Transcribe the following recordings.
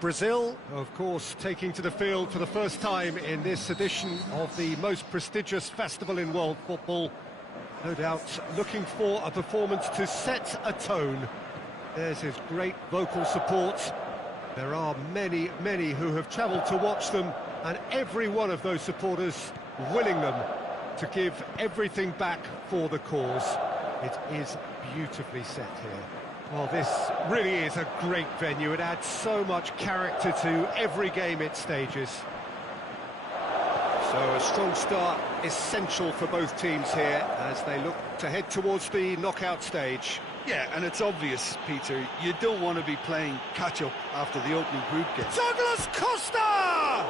Brazil, of course, taking to the field for the first time in this edition of the most prestigious festival in world football. No doubt looking for a performance to set a tone. There's his great vocal support. There are many, many who have travelled to watch them, and every one of those supporters willing them to give everything back for the cause. It is beautifully set here. Well, this really is a great venue. It adds so much character to every game it stages. So a strong start essential for both teams here as they look to head towards the knockout stage. Yeah, and it's obvious, Peter, you don't want to be playing catch-up after the opening group game. Douglas Costa!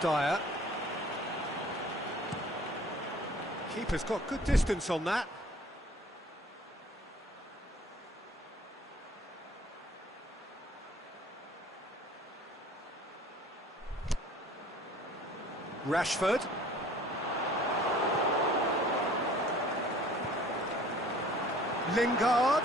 Dyer. Keeper's got good distance on that. Rashford. Lingard.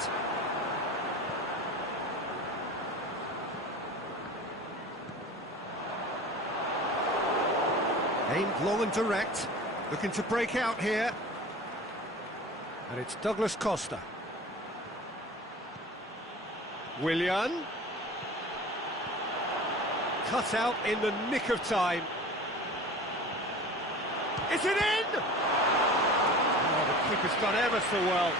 Aimed long and direct, looking to break out here. And it's Douglas Costa. Willian. Cut out in the nick of time. Is it in? Oh, the keeper's done ever so well.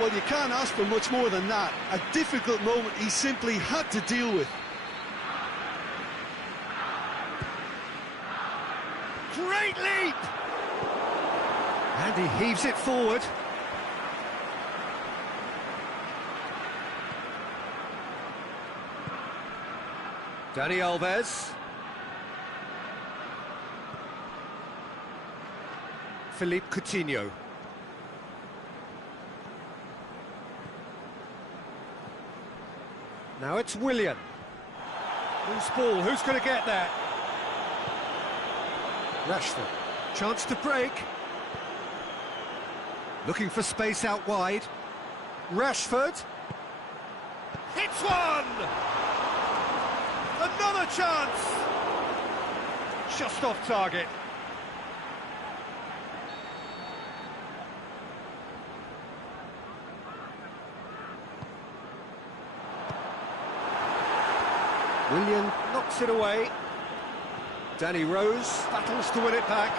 Well, you can't ask for much more than that. A difficult moment he simply had to deal with. Great leap! And he heaves it forward. Dani Alves. Philippe Coutinho. Now it's Willian. Loose ball, who's going to get that? Rashford, chance to break. Looking for space out wide. Rashford. Hits one! Another chance! Just off target. Willian knocks it away. Danny Rose battles to win it back.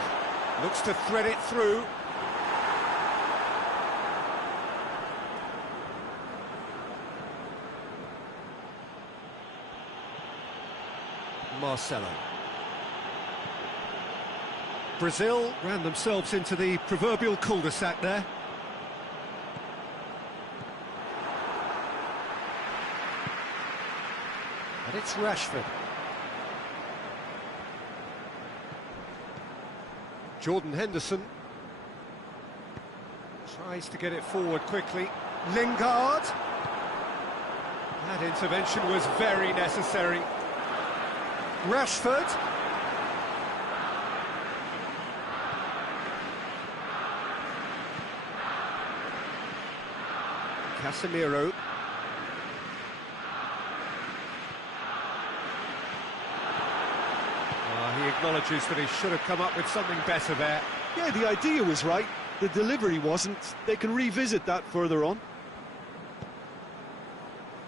Looks to thread it through. Marcelo. Brazil ran themselves into the proverbial cul-de-sac there. And it's Rashford. Jordan Henderson tries to get it forward quickly. Lingard. That intervention was very necessary. Rashford. Casemiro. He acknowledges that he should have come up with something better there. Yeah, the idea was right, the delivery wasn't. They can revisit that further on.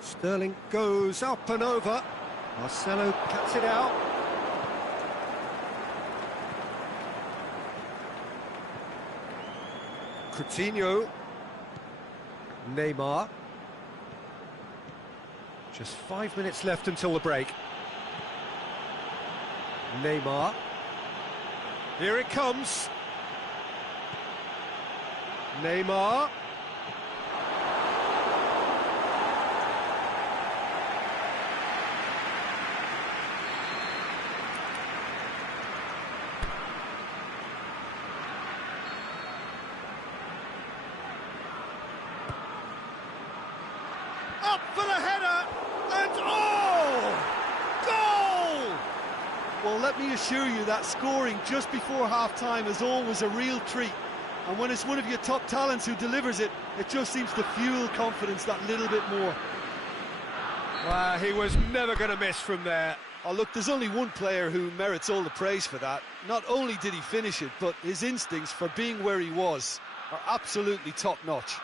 Sterling goes up and over. Marcelo cuts it out. Coutinho. Neymar. Just 5 minutes left until the break. Neymar. Here it comes. Neymar. Up for the header, and oh! Goal! Well, let me assure you that scoring just before half-time is always a real treat. And when it's one of your top talents who delivers it, it just seems to fuel confidence that little bit more. Well, he was never going to miss from there. Oh, look, there's only one player who merits all the praise for that. Not only did he finish it, but his instincts for being where he was are absolutely top-notch.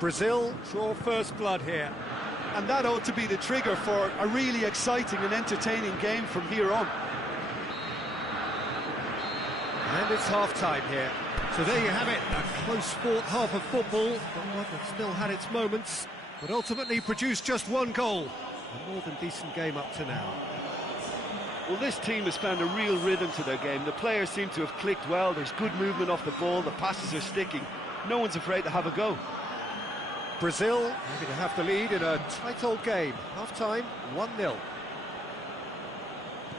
Brazil draw first blood here. And that ought to be the trigger for a really exciting and entertaining game from here on. And it's half-time here. So there you have it, a close-fought half of football, but one that still had its moments, but ultimately produced just one goal. A more than decent game up to now. Well, this team has found a real rhythm to their game. The players seem to have clicked well. There's good movement off the ball. The passes are sticking. No one's afraid to have a go. Brazil happy to have the lead in a tight old game. Half-time, 1-0.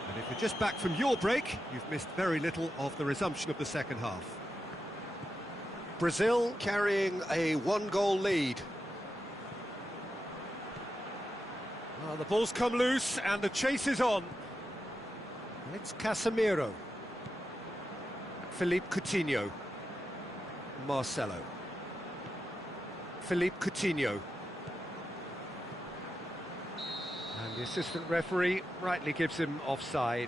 And if you're just back from your break, you've missed very little of the resumption of the second half. Brazil carrying a one-goal lead. Well, the ball's come loose and the chase is on. And it's Casemiro. Philippe Coutinho. Marcelo. Philippe Coutinho. And the assistant referee rightly gives him offside.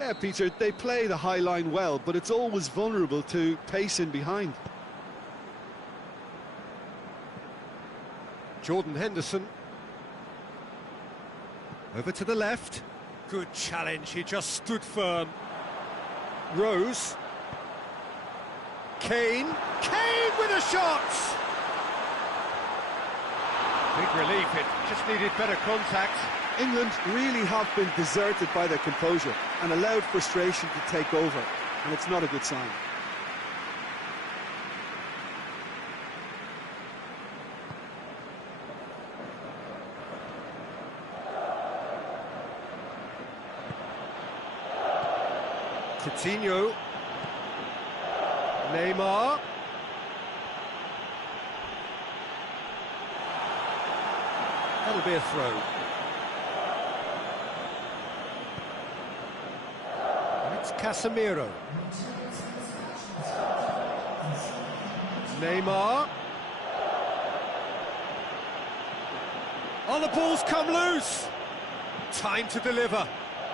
Yeah, Peter, they play the high line well, but it's always vulnerable to pace in behind. Jordan Henderson. Over to the left. Good challenge, he just stood firm. Rose. Kane with a shot! Big relief, it just needed better contact. England really have been deserted by their composure and allowed frustration to take over, and it's not a good sign. Coutinho. Neymar. That'll be a throw. And it's Casemiro. Neymar. Oh, the ball's come loose. Time to deliver.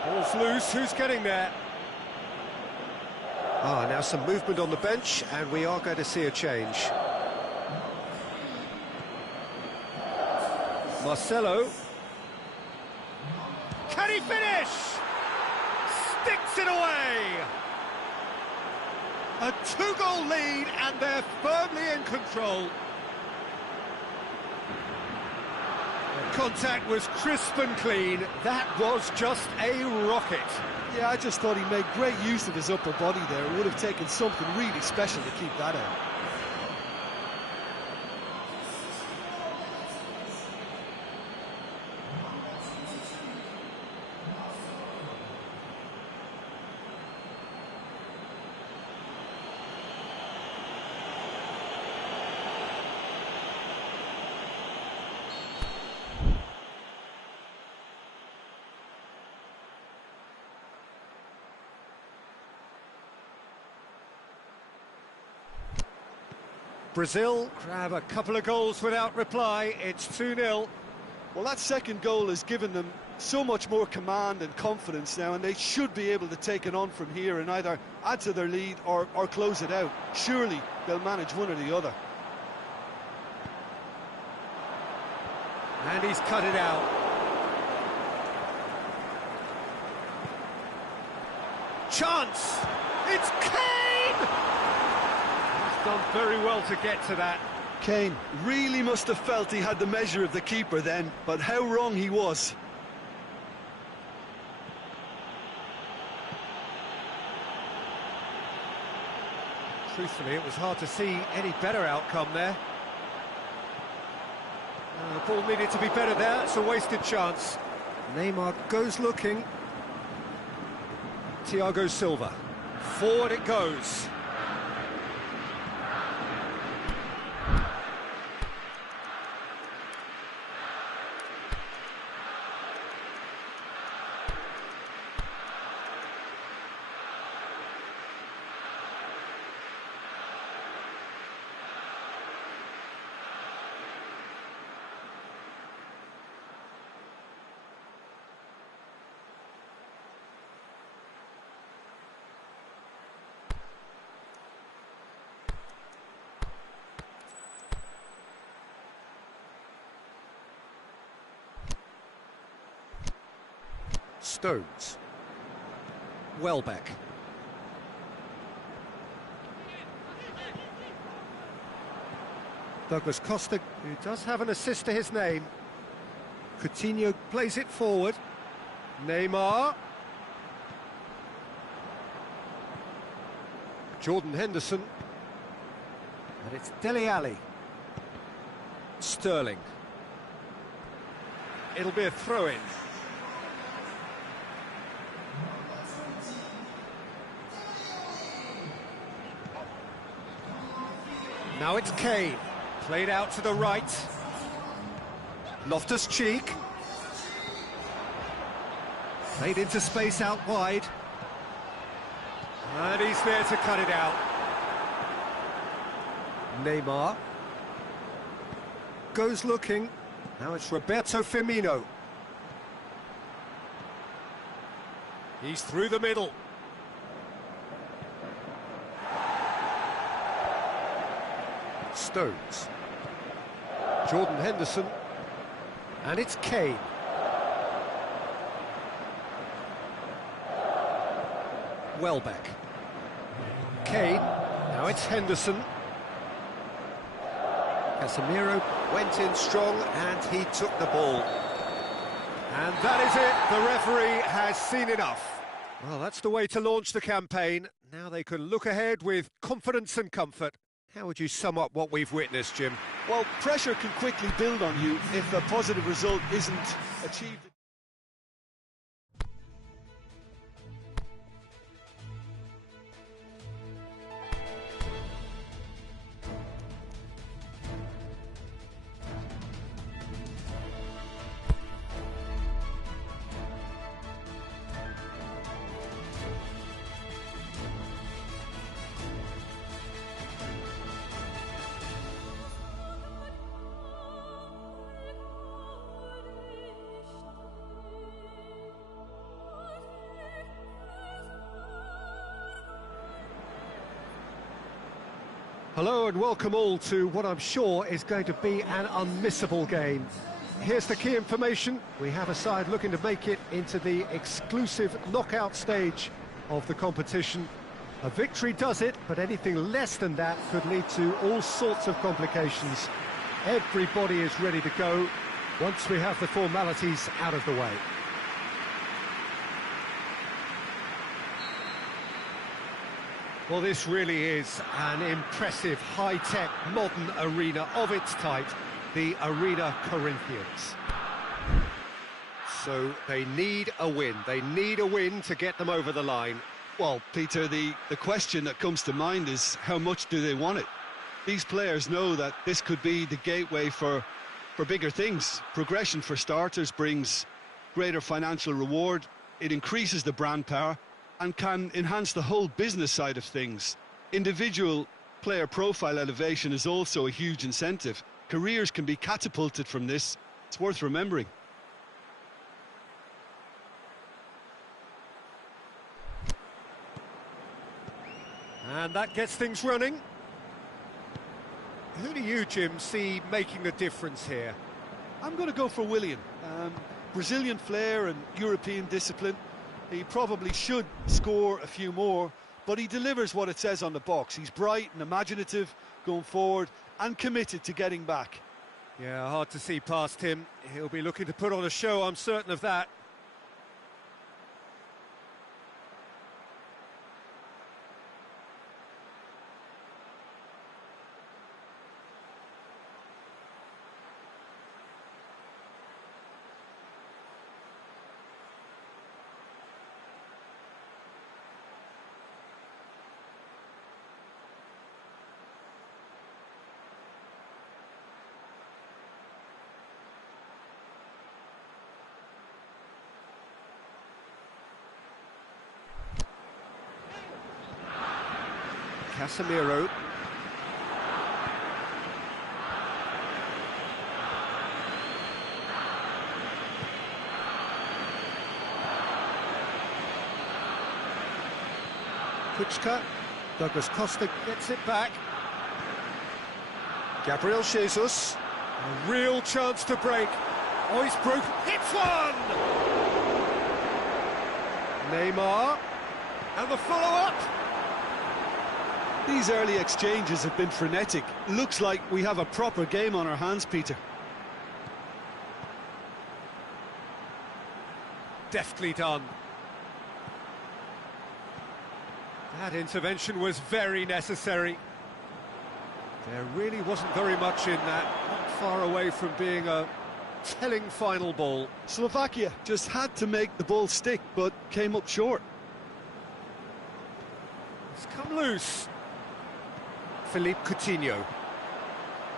Ball's loose, who's getting there? Ah, now some movement on the bench, and we are going to see a change. Marcelo. Can he finish? Sticks it away! A two-goal lead, and they're firmly in control. The contact was crisp and clean. That was just a rocket. Yeah, I just thought he made great use of his upper body there. It would have taken something really special to keep that out. Brazil grab a couple of goals without reply. It's 2-0. Well, that second goal has given them so much more command and confidence now, and they should be able to take it on from here and either add to their lead or close it out. Surely they'll manage one or the other. And he's cut it out. Chance! It's Kane! He's done very well to get to that. Kane really must have felt he had the measure of the keeper then, but how wrong he was. Truthfully, it was hard to see any better outcome there. ball needed to be better there. It's a wasted chance. Neymar goes looking. Thiago Silva. Forward it goes. Stones. Welbeck. Douglas Costa, who does have an assist to his name. Coutinho plays it forward. Neymar. Jordan Henderson. And it's Dele Alli. Sterling. It'll be a throw-in. Now it's Kane, played out to the right. Loftus-Cheek. Played into space out wide. And he's there to cut it out. Neymar. Goes looking. Now it's Roberto Firmino. He's through the middle. Stones. Jordan Henderson. And it's Kane. Welbeck. Kane. Now it's Henderson. Casemiro went in strong and he took the ball. And that is it. The referee has seen enough. Well, that's the way to launch the campaign. Now they can look ahead with confidence and comfort. How would you sum up what we've witnessed, Jim? Well, pressure can quickly build on you if a positive result isn't achieved. Hello and welcome all to what I'm sure is going to be an unmissable game. Here's the key information. We have a side looking to make it into the exclusive knockout stage of the competition. A victory does it, but anything less than that could lead to all sorts of complications. Everybody is ready to go once we have the formalities out of the way. Well, this really is an impressive, high-tech, modern arena of its type, the Arena Corinthians. So they need a win. They need a win to get them over the line. Well, Peter, the question that comes to mind is how much do they want it? These players know that this could be the gateway for bigger things. Progression, for starters, brings greater financial reward. It increases the brand power and can enhance the whole business side of things. Individual player profile elevation is also a huge incentive. Careers can be catapulted from this. It's worth remembering. And that gets things running. Who do you, Jim, see making the difference here? I'm going to go for Willian. Brazilian flair and European discipline. He probably should score a few more, but he delivers what it says on the box. He's bright and imaginative going forward and committed to getting back. Yeah, hard to see past him. He'll be looking to put on a show, I'm certain of that. Casemiro. Kuczka. Douglas Costa gets it back. Gabriel Jesus. A real chance to break. Oh, he's broken. Hits one! Neymar. And the follow-up. These early exchanges have been frenetic. Looks like we have a proper game on our hands, Peter. Deftly done. That intervention was very necessary. There really wasn't very much in that, not far away from being a telling final ball. Slovakia just had to make the ball stick, but came up short. It's come loose. Philippe Coutinho.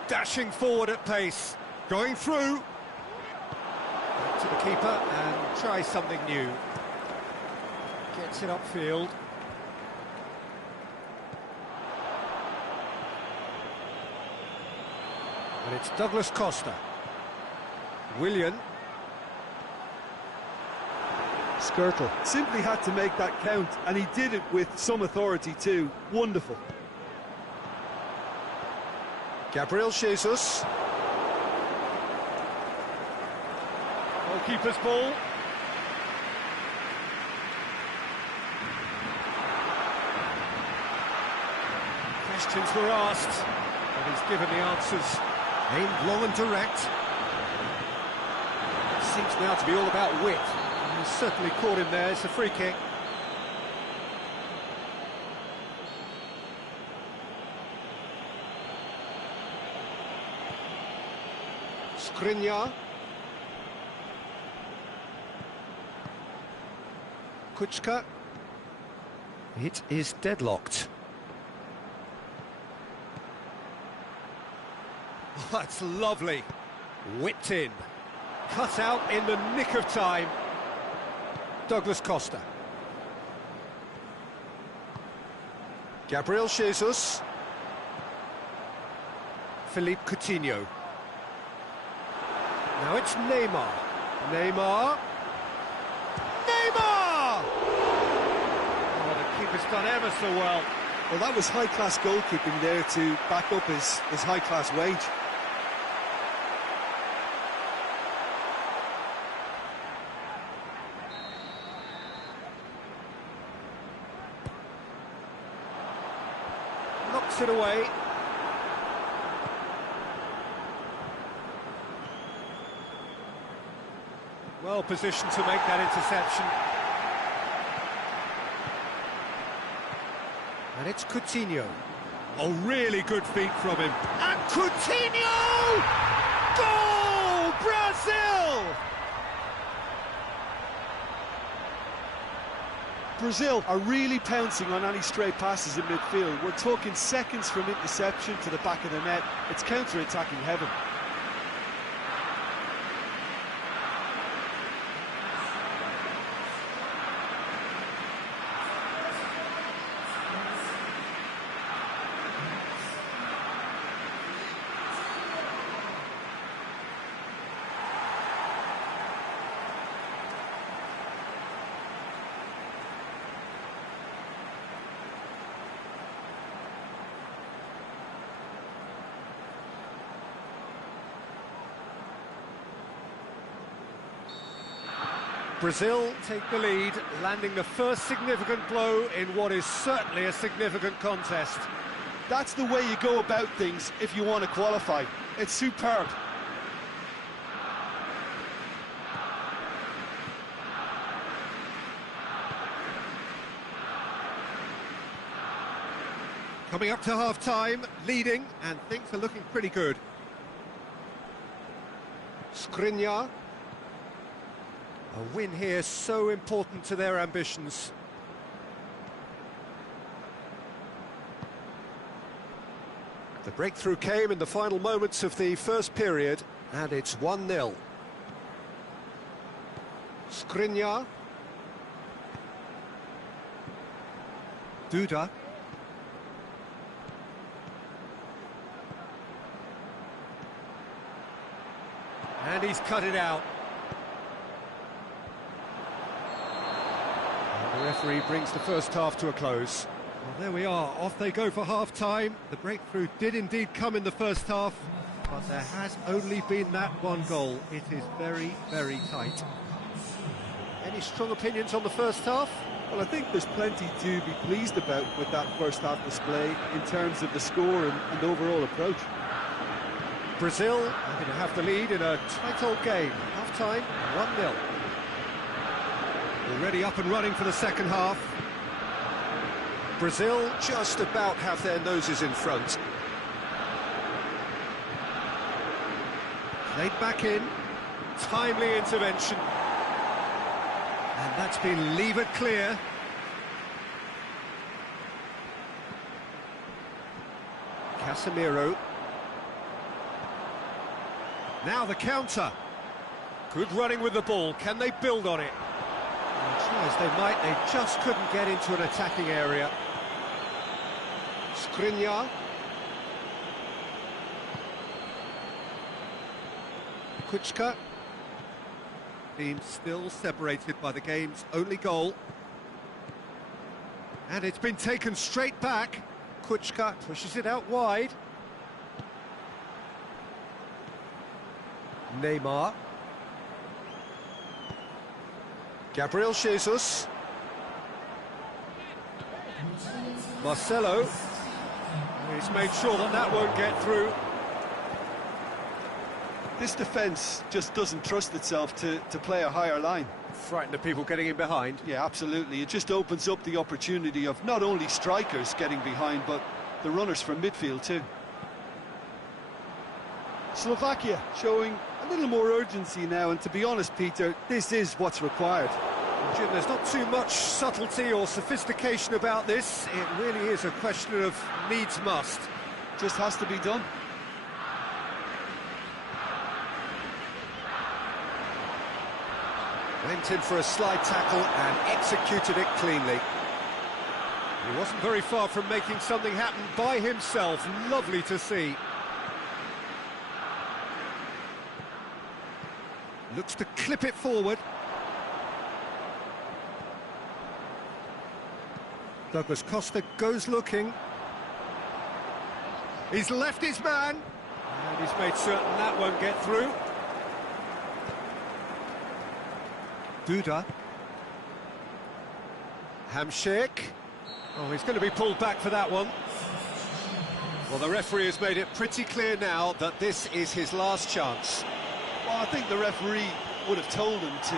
Dashing forward at pace. Going through. Back to the keeper and try something new. Gets it upfield. And it's Douglas Costa. Willian. Skirtle simply had to make that count, and he did it with some authority too. Wonderful. Gabriel Jesus. Goalkeeper's ball. Questions were asked, and he's given the answers. Aimed long and direct. Seems now to be all about wit. And he's certainly caught him there. It's a free kick. Skriniar. Kuczka. It is deadlocked. Oh, that's lovely. Whipped in. Cut out in the nick of time. Douglas Costa. Gabriel Jesus. Philippe Coutinho. Now it's Neymar. Neymar. Neymar! Oh, the keeper's done ever so well. Well, that was high-class goalkeeping there to back up his high-class wage. Knocks it away. Well positioned to make that interception. And it's Coutinho. Oh, really good feet from him. And Coutinho! Goal! Brazil! Brazil are really pouncing on any stray passes in midfield. We're talking seconds from interception to the back of the net. It's counter-attacking heaven. Brazil take the lead, landing the first significant blow in what is certainly a significant contest. That's the way you go about things if you want to qualify. It's superb. Coming up to half-time, leading, and things are looking pretty good. Skriniar. A win here so important to their ambitions. The breakthrough came in the final moments of the first period, and it's 1-0. Skriniar. And he's cut it out. And the referee brings the first half to a close. Well, there we are, off they go for half-time. The breakthrough did indeed come in the first half, but there has only been that one goal. It is very, very tight. Any strong opinions on the first half? Well, I think there's plenty to be pleased about with that first half display in terms of the score and overall approach. Brazil are going to have the lead in a tight old game. Half-time, 1-0. Already up and running for the second half. Brazil just about have their noses in front. Played back in. Timely intervention. And that's been levered clear. Casemiro. Now the counter. Good running with the ball. Can they build on it? Well, as they might, they just couldn't get into an attacking area. Skriniar. Kuczka. Team still separated by the game's only goal. And it's been taken straight back. Kuczka pushes it out wide. Neymar. Gabriel Jesus. Marcelo. He's made sure that that won't get through. This defence just doesn't trust itself to play a higher line. Frightened of people getting in behind. Yeah, absolutely. It just opens up the opportunity of not only strikers getting behind, but the runners from midfield too. Slovakia showing a little more urgency now, and to be honest, Peter, this is what's required. Jim, there's not too much subtlety or sophistication about this. It really is a question of needs must. Just has to be done. Went in for a slide tackle and executed it cleanly. He wasn't very far from making something happen by himself. Lovely to see. Looks to clip it forward. Douglas Costa goes looking. He's left his man. And he's made certain that won't get through. Duda. Hamšík. Oh, he's going to be pulled back for that one. Well, the referee has made it pretty clear now that this is his last chance. Well, I think the referee would have told him to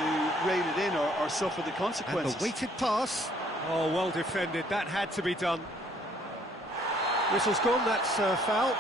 rein it in or suffer the consequences. And the weighted pass. Oh, well defended. That had to be done. Whistle's gone. That's foul.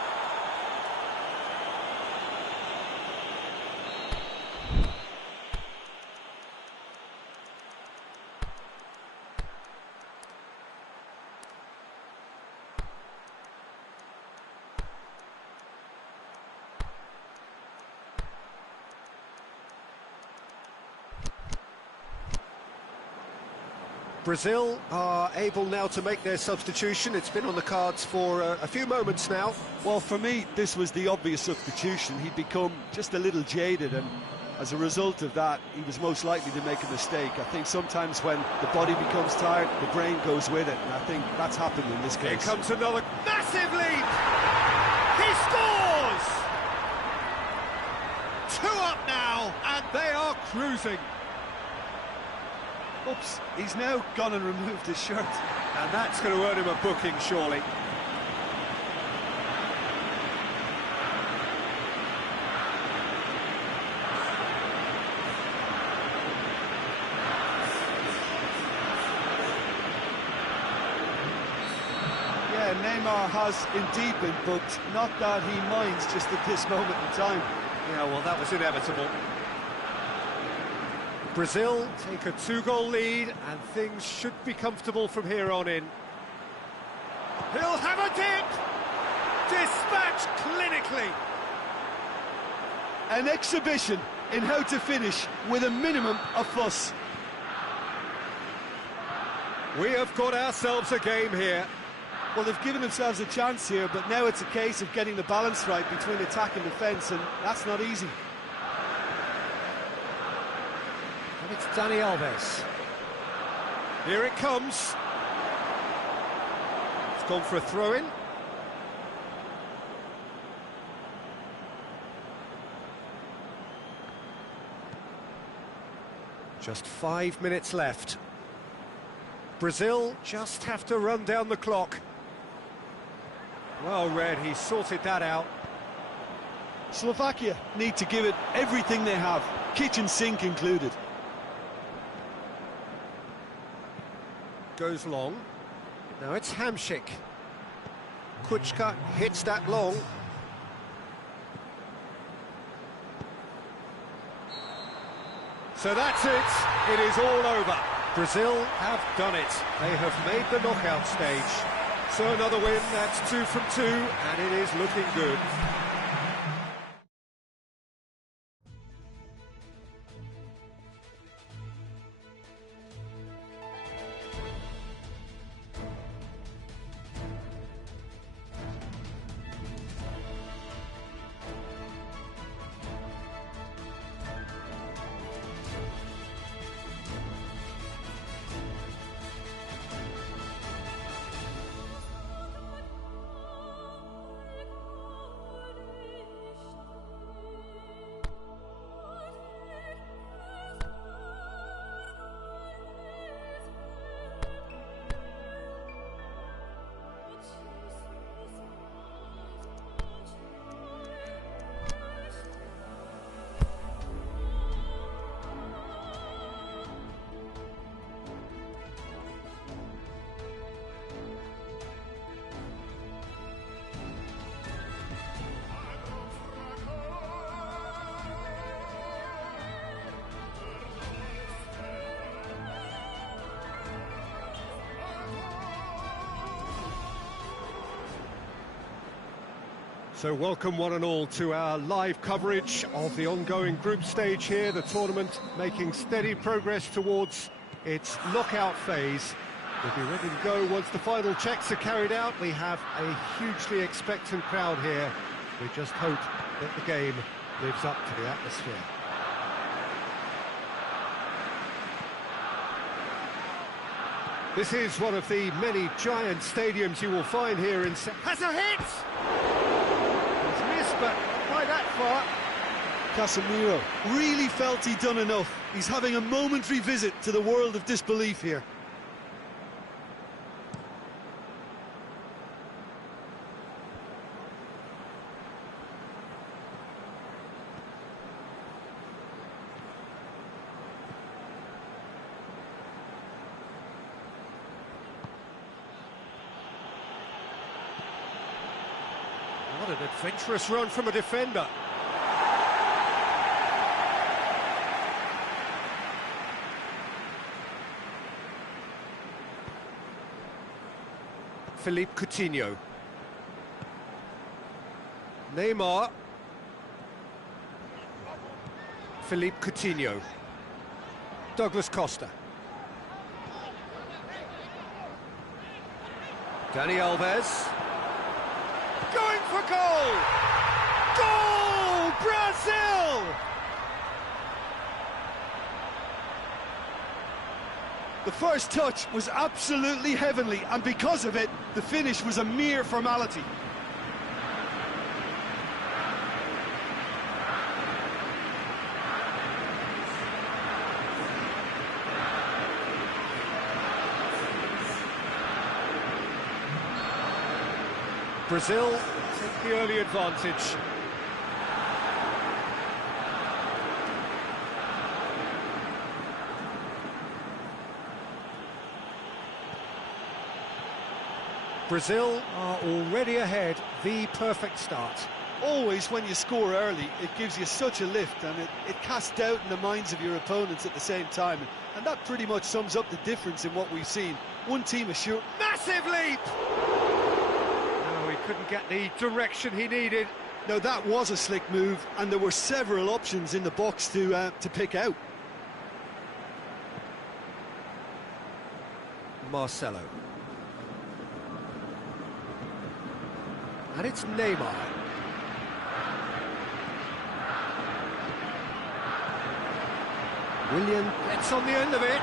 Brazil are able now to make their substitution. It's been on the cards for a few moments now. Well, for me, this was the obvious substitution. He'd become just a little jaded, and as a result of that, he was most likely to make a mistake. I think sometimes when the body becomes tired, the brain goes with it, and I think that's happened in this case. Here comes another massive leap! He scores! 2 up now, and they are cruising. Oops, he's now gone and removed his shirt. And that's going to earn him a booking, surely. Yeah, Neymar has indeed been booked. Not that he minds just at this moment in time. Yeah, well, that was inevitable. Brazil take a 2-goal lead, and things should be comfortable from here on in. He'll have a dip! Dispatched clinically! An exhibition in how to finish with a minimum of fuss. We have got ourselves a game here. Well, they've given themselves a chance here, but now it's a case of getting the balance right between attack and defence, and that's not easy. And it's Dani Alves. Here it comes. It's gone for a throw-in. Just 5 minutes left. Brazil just have to run down the clock. Well read, he sorted that out. Slovakia need to give it everything they have, kitchen sink included. Goes long. Now it's Hamšík. Kučka hits that long. So that's it. It is all over. Brazil have done it. They have made the knockout stage. So another win, that's 2 from 2, and it is looking good. So welcome one and all to our live coverage of the ongoing group stage here, the tournament making steady progress towards its knockout phase. We'll be ready to go once the final checks are carried out. We have a hugely expectant crowd here. We just hope that the game lives up to the atmosphere. This is one of the many giant stadiums you will find here in... Has a hit! But by that far. Casemiro really felt he'd done enough. He's having a momentary visit to the world of disbelief here. What an adventurous run from a defender. Philippe Coutinho. Neymar. Philippe Coutinho. Douglas Costa. Dani Alves. Going for goal! Goal! Brazil! The first touch was absolutely heavenly, and because of it, the finish was a mere formality. Brazil take the early advantage. Brazil are already ahead, the perfect start. Always when you score early, it gives you such a lift, and it casts doubt in the minds of your opponents at the same time. And that pretty much sums up the difference in what we've seen. One team assured... Massive leap! No, he couldn't get the direction he needed. Now that was a slick move, and there were several options in the box to pick out. Marcelo. And it's Neymar. Willian gets on the end of it.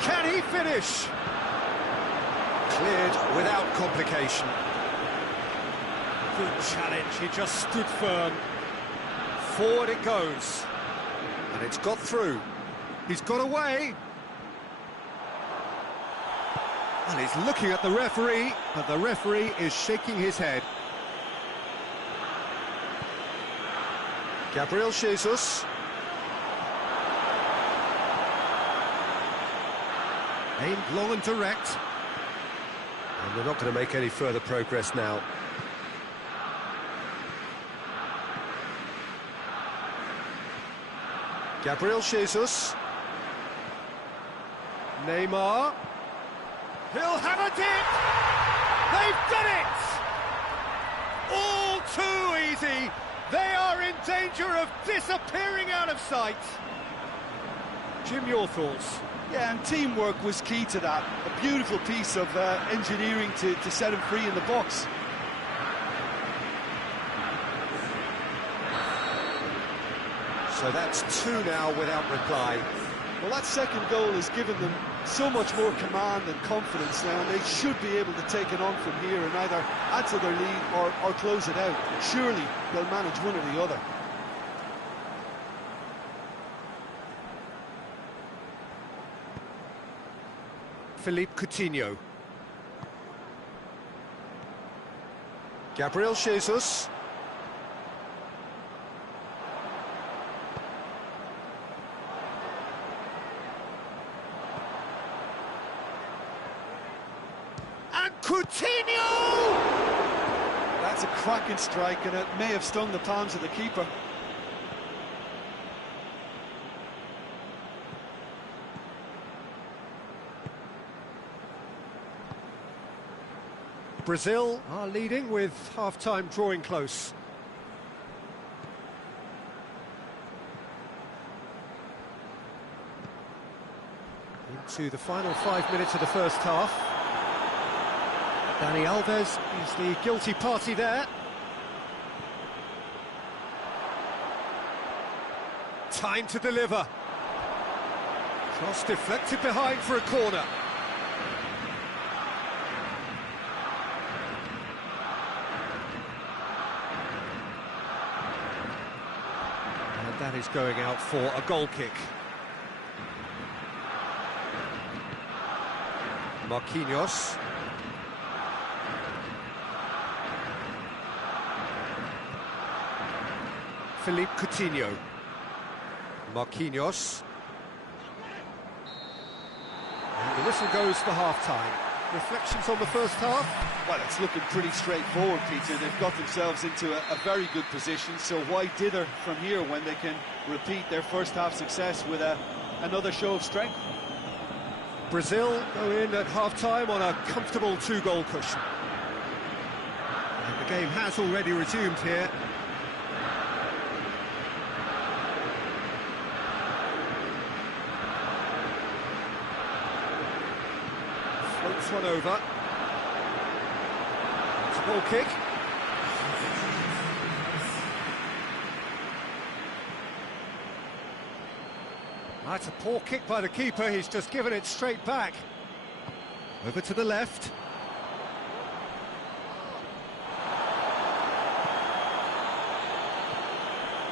Can he finish? Cleared without complication. Good challenge, he just stood firm. Forward it goes. And it's got through. He's got away. And he's looking at the referee, but the referee is shaking his head. Gabriel Jesus. Aimed long and direct. And they're not going to make any further progress now. Gabriel Jesus. Neymar. He'll have a dip! They've done it! All too easy! They are in danger of disappearing out of sight. Jim, your thoughts? Yeah, and teamwork was key to that. A beautiful piece of engineering to set him free in the box. So that's two now without reply. Well, that second goal has given them so much more command and confidence now, and they should be able to take it on from here and either add to their lead or close it out. Surely they'll manage one or the other. Philippe Coutinho. Gabriel Jesus. And Coutinho! That's a cracking strike, and it may have stung the palms of the keeper. Brazil are leading with half-time drawing close. Into the final 5 minutes of the first half. Dani Alves is the guilty party there. Time to deliver. Cross deflected behind for a corner. And that is going out for a goal kick. Marquinhos. Philippe Coutinho. Marquinhos. And the whistle goes for half-time. Reflections on the first half? Well, it's looking pretty straightforward, Peter. They've got themselves into a very good position, so why dither from here when they can repeat their first half success with another show of strength? Brazil go in at half-time on a comfortable two-goal cushion. And the game has already resumed here. Floats one over. It's a goal kick. That's a poor kick by the keeper, he's just given it straight back. Over to the left.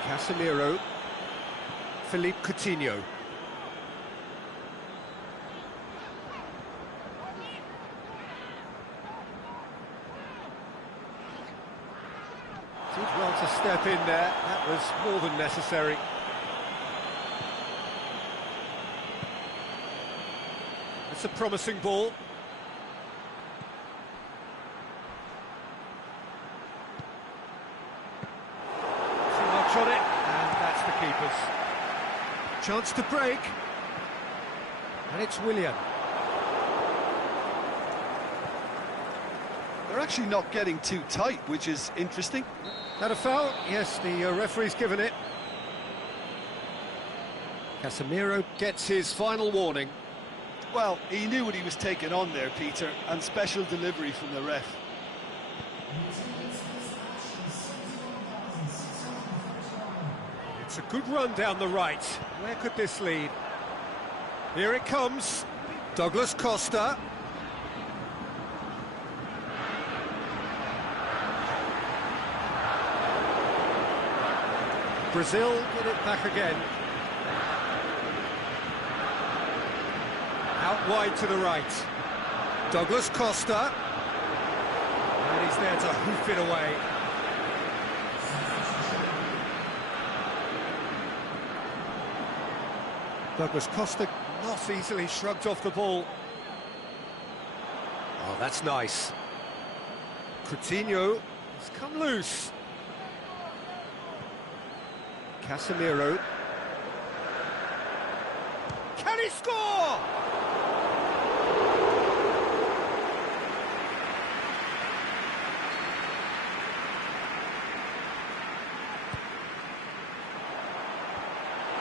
Casemiro. Philippe Coutinho. Did well to step in there, that was more than necessary. It's a promising ball. Too much on it, and that's the keeper's. Chance to break. And it's Willian. They're actually not getting too tight, which is interesting. That a foul? Yes, the referee's given it. Casemiro gets his final warning. Well, he knew what he was taking on there, Peter, and special delivery from the ref. It's a good run down the right. Where could this lead? Here it comes. Douglas Costa. Brazil get it back again. Out wide to the right. Douglas Costa. And he's there to hoof it away. Douglas Costa not easily shrugged off the ball. Oh, that's nice. Coutinho has come loose. Casemiro. Can he score?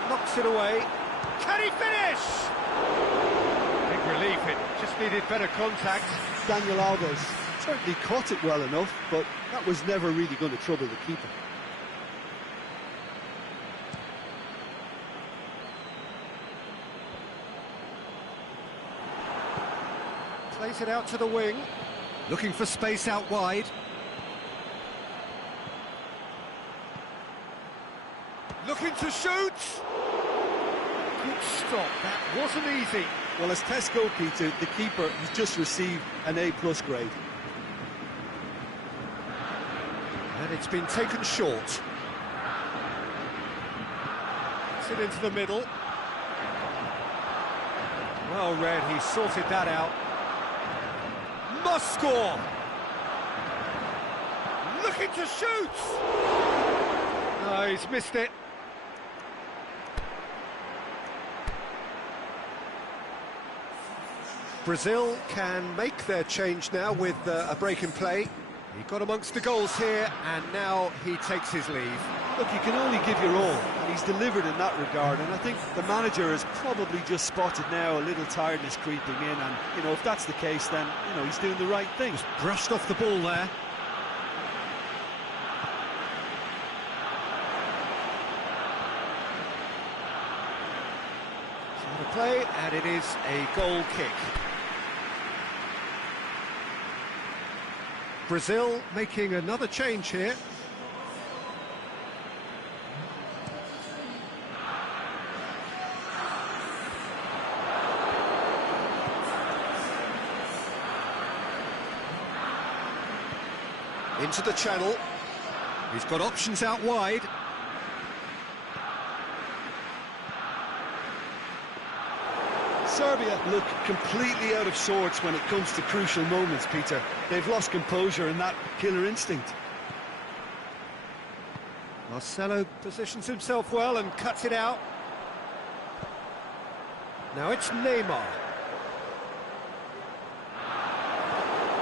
Knocks it away. Can he finish? Big relief, it just needed better contact. Daniel Alves certainly caught it well enough, but that was never really going to trouble the keeper. Plays it out to the wing, looking for space out wide. Looking to shoot! Good stop, that wasn't easy. Well, as tests go, Peter, the keeper has just received an A+ grade. And it's been taken short. It's it into the middle. Well read, he sorted that out. Must score! Looking to shoot! No, he's missed it. Brazil can make their change now with a break in play. He got amongst the goals here, and now he takes his leave. Look, you can only give your all, and he's delivered in that regard, and I think the manager has probably just spotted now a little tiredness creeping in, and, you know, if that's the case, then, you know, he's doing the right thing. Just brushed off the ball there. So to play, and it is a goal kick. Brazil making another change here. Into the channel. He's got options out wide. Serbia look completely out of sorts when it comes to crucial moments, Peter. They've lost composure and that killer instinct. Marcelo positions himself well and cuts it out. Now it's Neymar.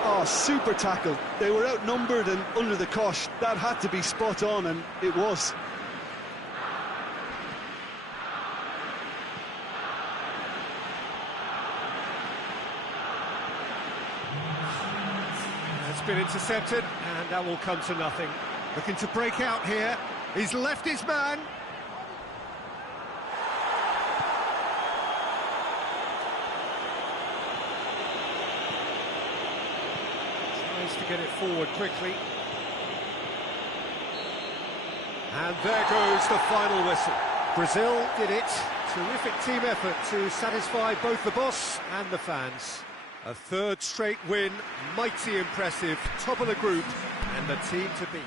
Oh, super tackle. They were outnumbered and under the cosh. That had to be spot on, and it was. That's been intercepted, and that will come to nothing. Looking to break out here. He's left his man. Tries to get it forward quickly. And there goes the final whistle. Brazil did it. Terrific team effort to satisfy both the boss and the fans. A third straight win, mighty impressive, top of the group, and the team to beat.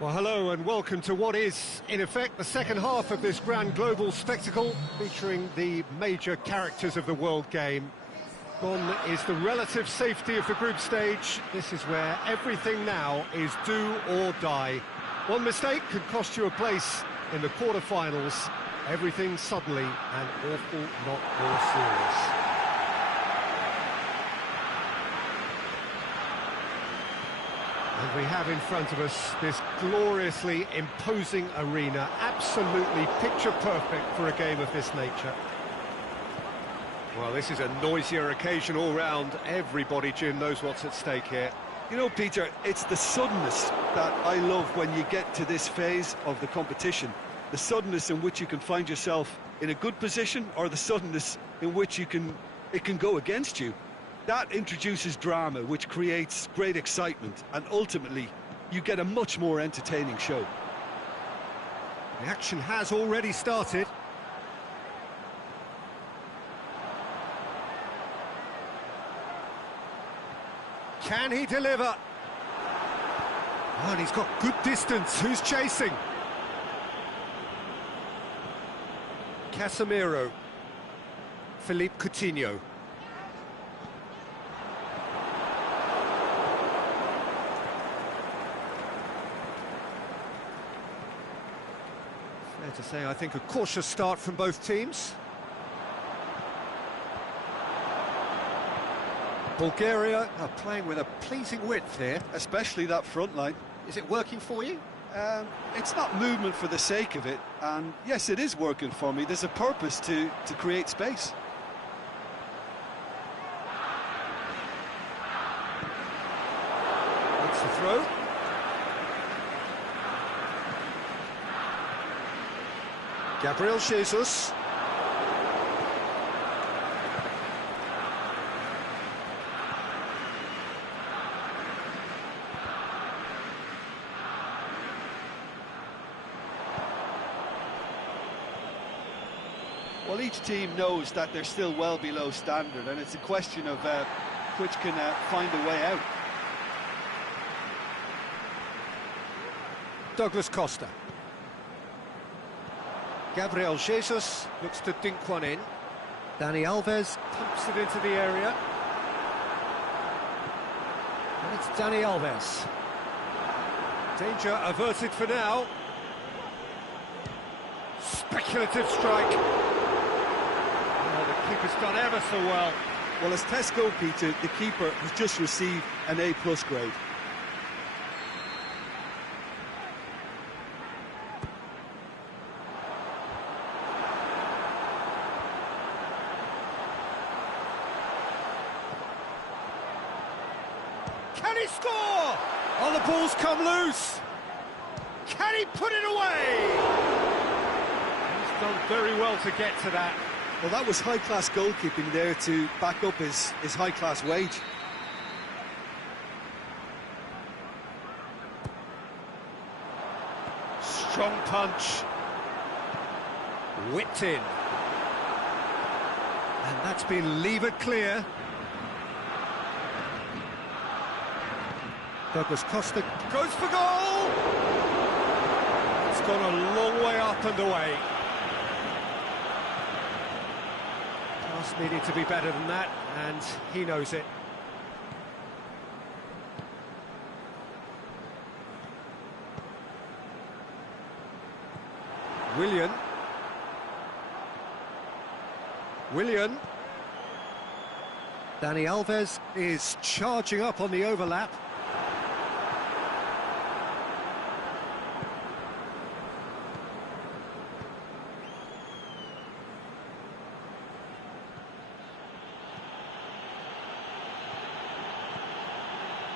Well, hello and welcome to what is, in effect, the second half of this grand global spectacle, featuring the major characters of the world game. Gone is the relative safety of the group stage. This is where everything now is do or die. One mistake could cost you a place in the quarter-finals. Everything suddenly an awful lot more serious. And we have in front of us this gloriously imposing arena, absolutely picture perfect for a game of this nature. Well, this is a noisier occasion all round. Everybody, Jim, knows what's at stake here. You know, Peter, it's the suddenness that I love when you get to this phase of the competition. The suddenness in which you can find yourself in a good position, or the suddenness in which it can go against you. That introduces drama, which creates great excitement, and ultimately, you get a much more entertaining show. The action has already started. Can he deliver? Oh, and he's got good distance. Who's chasing? Casemiro. Philippe Coutinho. Fair to say, I think, a cautious start from both teams. Bulgaria are playing with a pleasing width here. Especially that front line. Is it working for you? It's not movement for the sake of it, and yes, it is working for me. There's a purpose to create space. That's the throw. Gabriel Jesus. Well, each team knows that they're still well below standard, and it's a question of which can find a way out. Douglas Costa. Gabriel Jesus looks to dink one in. Dani Alves pumps it into the area. And it's Dani Alves. Danger averted for now. Speculative strike. Oh, the keeper's done ever so well. Well, as tests go, Peter, the keeper has just received an A+ grade. Can he score? Oh, the ball's come loose. Can he put it away? He's done very well to get to that. Well, that was high-class goalkeeping there to back up his high-class wage. Strong punch. Whipped in. And that's been levered clear. Douglas Costa goes for goal! It's gone a long way up and away. Pass needed to be better than that, and he knows it. Willian. Dani Alves is charging up on the overlap.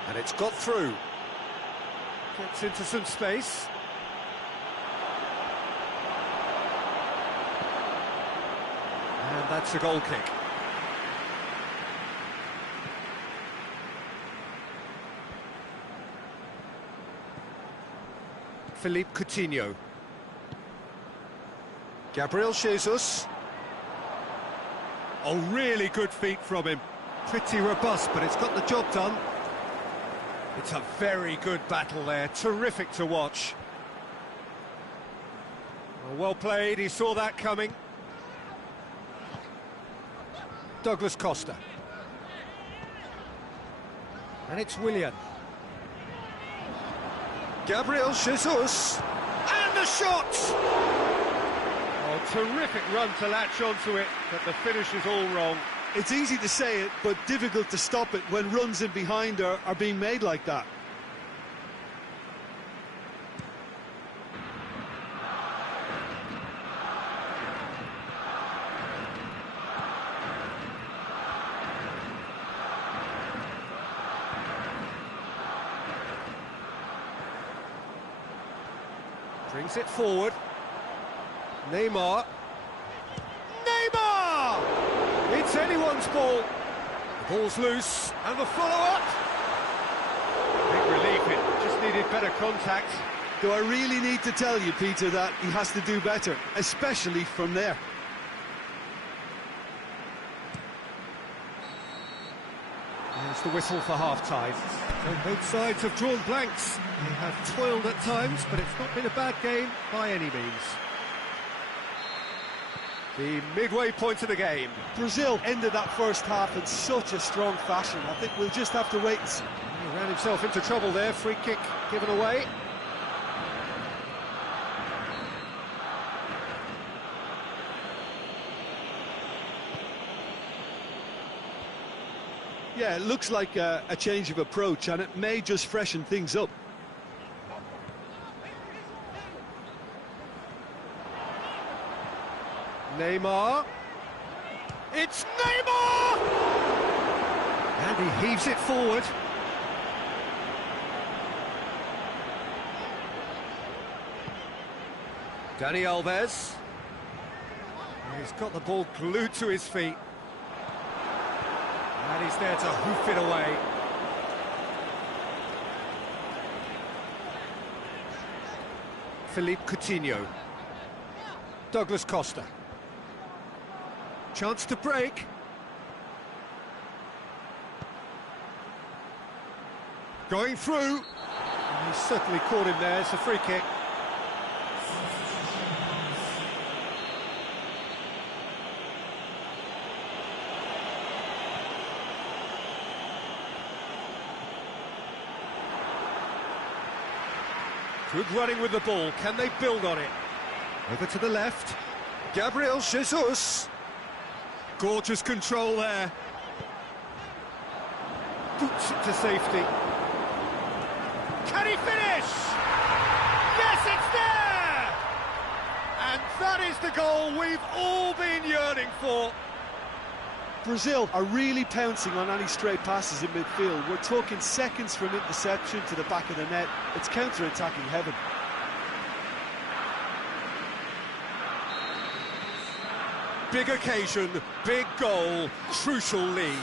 And it's got through. Gets into some space. And that's a goal kick. Philippe Coutinho. Gabriel Jesus. Oh, really good feet from him. Pretty robust, but it's got the job done. It's a very good battle there, terrific to watch. Well played, he saw that coming. Douglas Costa. And it's Willian. Gabriel Jesus. And the shot! Oh, terrific run to latch onto it, but the finish is all wrong. It's easy to say it, but difficult to stop it when runs in behind are being made like that. Brings it forward. Neymar. Neymar! It's anyone's ball. The ball's loose, and the follow-up. Big relief, it just needed better contact. Do I really need to tell you, Peter, that he has to do better, especially from there? There's the whistle for half-time. So both sides have drawn blanks. They have toiled at times, but it's not been a bad game by any means. The midway point of the game. Brazil ended that first half in such a strong fashion. I think we'll just have to wait and see. He ran himself into trouble there. Free kick given away. Yeah, it looks like a change of approach, and it may just freshen things up. Neymar. It's Neymar! And he heaves it forward. Dani Alves. He's got the ball glued to his feet. And he's there to hoof it away. Philippe Coutinho. Douglas Costa. Chance to break. Going through. And he's certainly caught him there. It's a free kick. Good running with the ball. Can they build on it? Over to the left. Gabriel Jesus. Gorgeous control there. Boots it to safety. Can he finish? Yes, it's there! And that is the goal we've all been yearning for. Brazil are really pouncing on any stray passes in midfield. We're talking seconds from interception to the back of the net. It's counter-attacking heaven. Big occasion, big goal, crucial lead.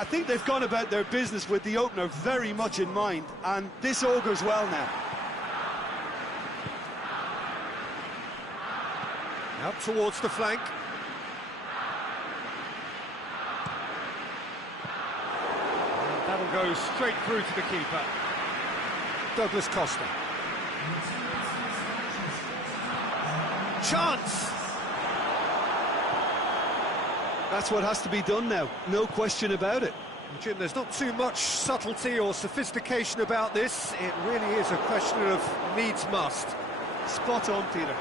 I think they've gone about their business with the opener very much in mind, and this augurs well now. Out towards the flank. And that'll go straight through to the keeper. Douglas Costa. Chance! That's what has to be done now, no question about it. Jim, there's not too much subtlety or sophistication about this. It really is a question of needs must. Spot on, Peter.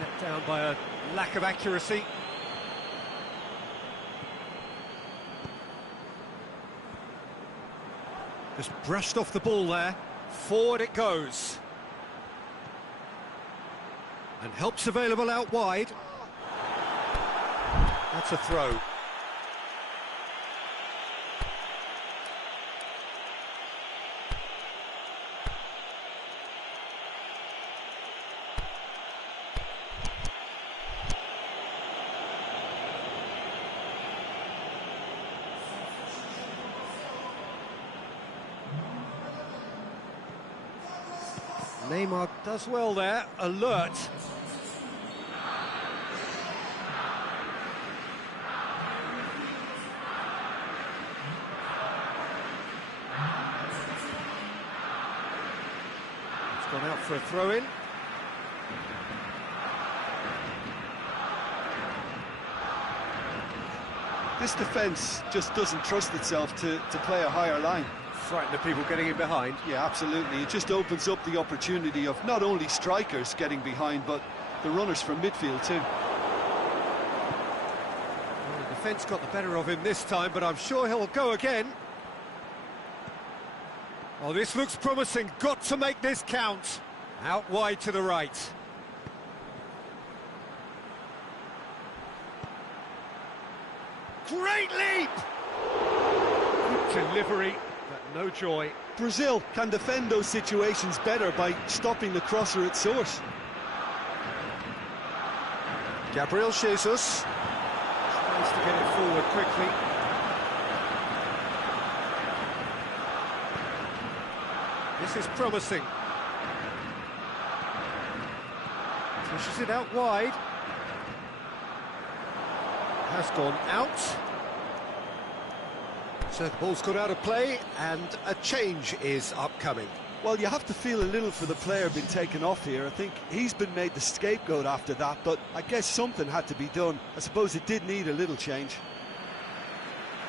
Let down by a lack of accuracy. Just brushed off the ball there. Forward it goes. And help's available out wide. That's a throw. Neymar does well there, alert. It's gone out for a throw-in. This defence just doesn't trust itself to play a higher line. Frightened of people getting in behind. Yeah, absolutely. It just opens up the opportunity of not only strikers getting behind, but the runners from midfield too. Well, the defence got the better of him this time, but I'm sure he'll go again. Oh, this looks promising. Got to make this count. Out wide to the right. Great leap! Good delivery, but no joy. Brazil can defend those situations better by stopping the crosser at source. Gabriel Jesus tries to get it forward quickly. This is promising. Pushes it out wide. Has gone out. So the ball's gone out of play and a change is upcoming. Well, you have to feel a little for the player being taken off here. I think he's been made the scapegoat after that, but I guess something had to be done. I suppose it did need a little change.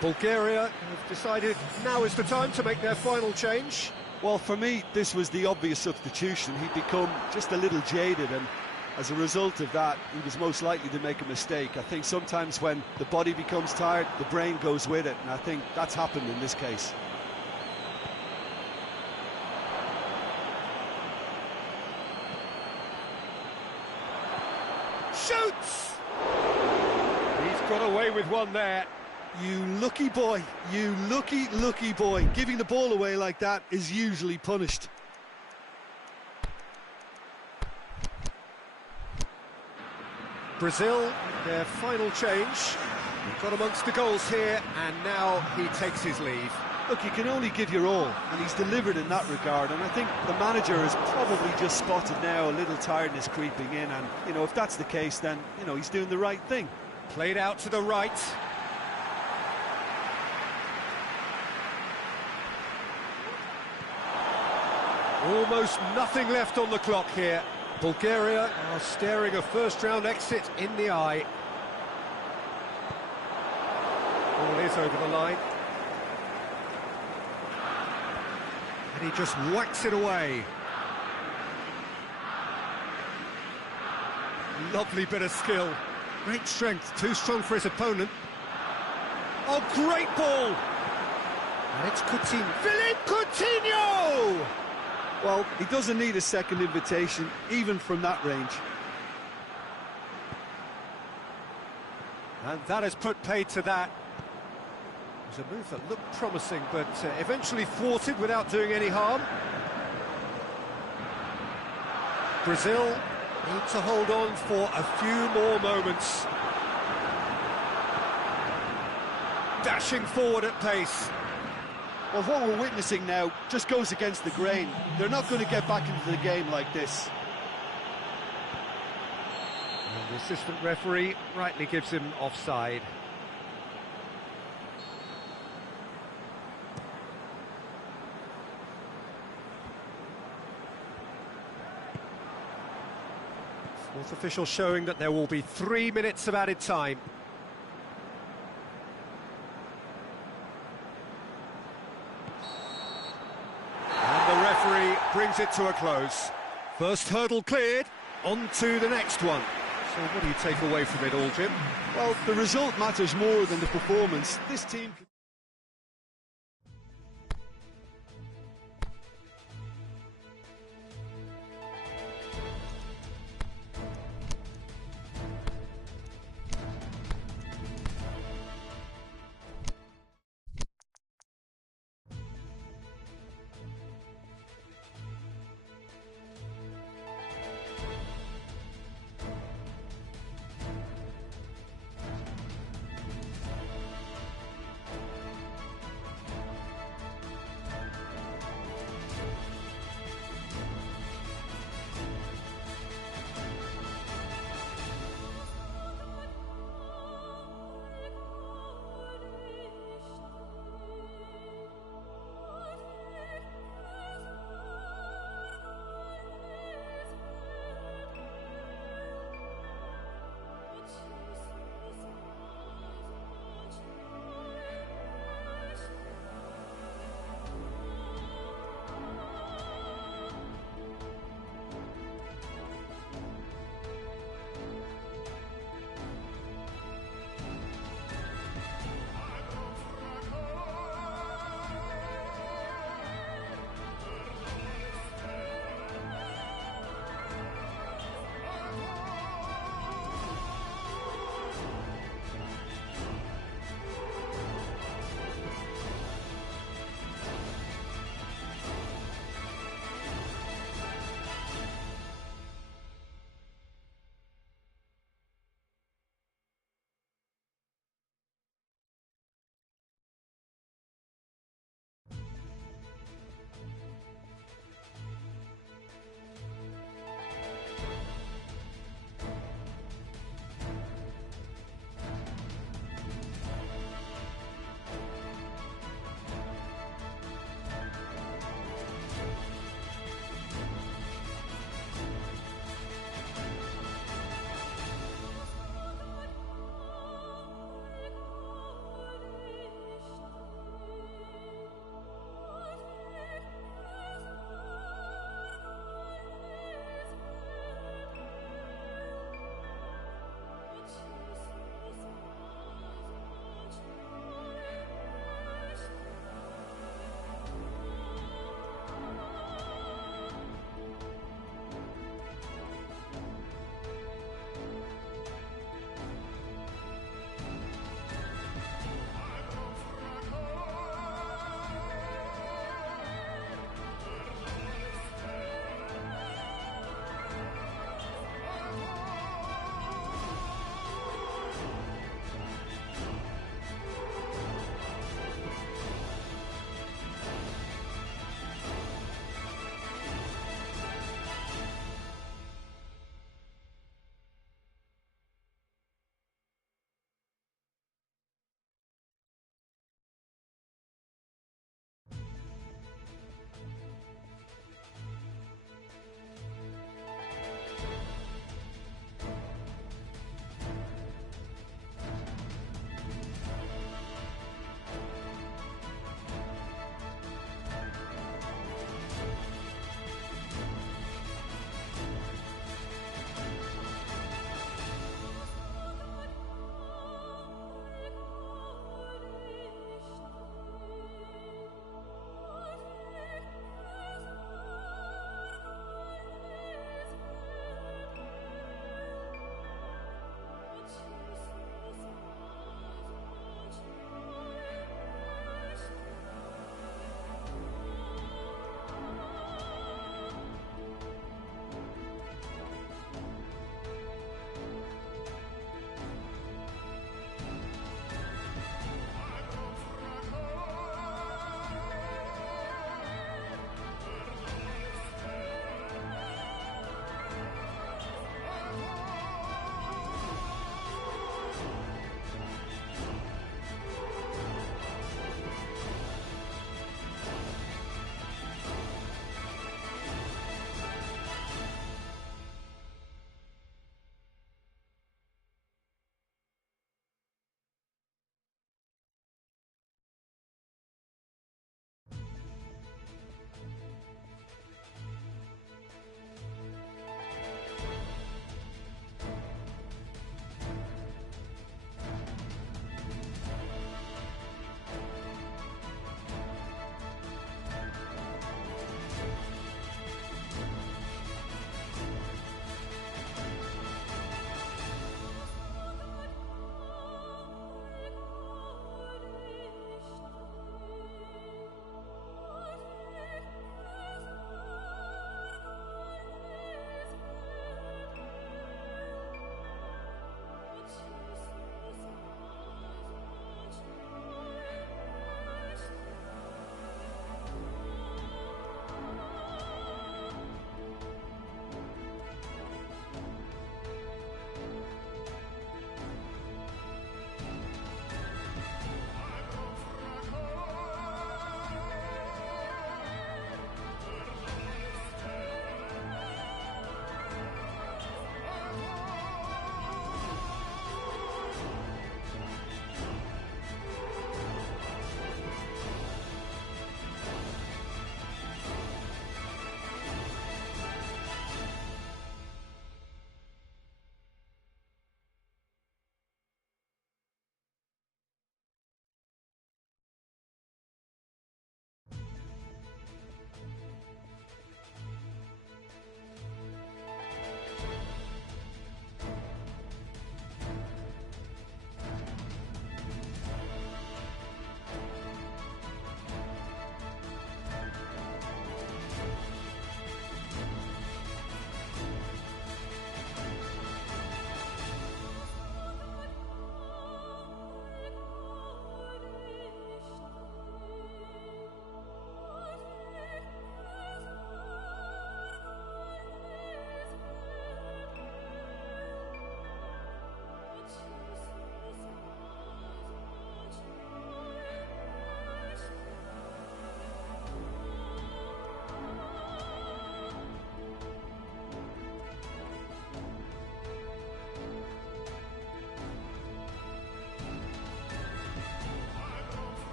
Bulgaria have decided now is the time to make their final change. Well, for me, this was the obvious substitution. He'd become just a little jaded, and as a result of that, he was most likely to make a mistake. I think sometimes when the body becomes tired, the brain goes with it, and I think that's happened in this case. Shoots! He's got away with one there. You lucky boy, you lucky boy. Giving the ball away like that is usually punished. Brazil, their final change. Got amongst the goals here, and now he takes his leave. Look, you can only give your all, and he's delivered in that regard, and I think the manager has probably just spotted now a little tiredness creeping in, and, you know, if that's the case, then, you know, he's doing the right thing. Played out to the right. Almost nothing left on the clock here. Bulgaria are staring a first-round exit in the eye. Ball is over the line. And he just whacks it away. Lovely bit of skill. Great strength, too strong for his opponent. Oh, great ball! And it's Coutinho. Philippe Coutinho! Well, he doesn't need a second invitation, even from that range. And that has put paid to that. It was a move that looked promising, but eventually thwarted without doing any harm. Brazil need to hold on for a few more moments. Dashing forward at pace. Well, what we're witnessing now just goes against the grain. They're not going to get back into the game like this. And the assistant referee rightly gives him offside. Fourth official showing that there will be 3 minutes of added time. Brings it to a close. First hurdle cleared, on to the next one. So what do you take away from it all, Jim? Well, the result matters more than the performance. This team...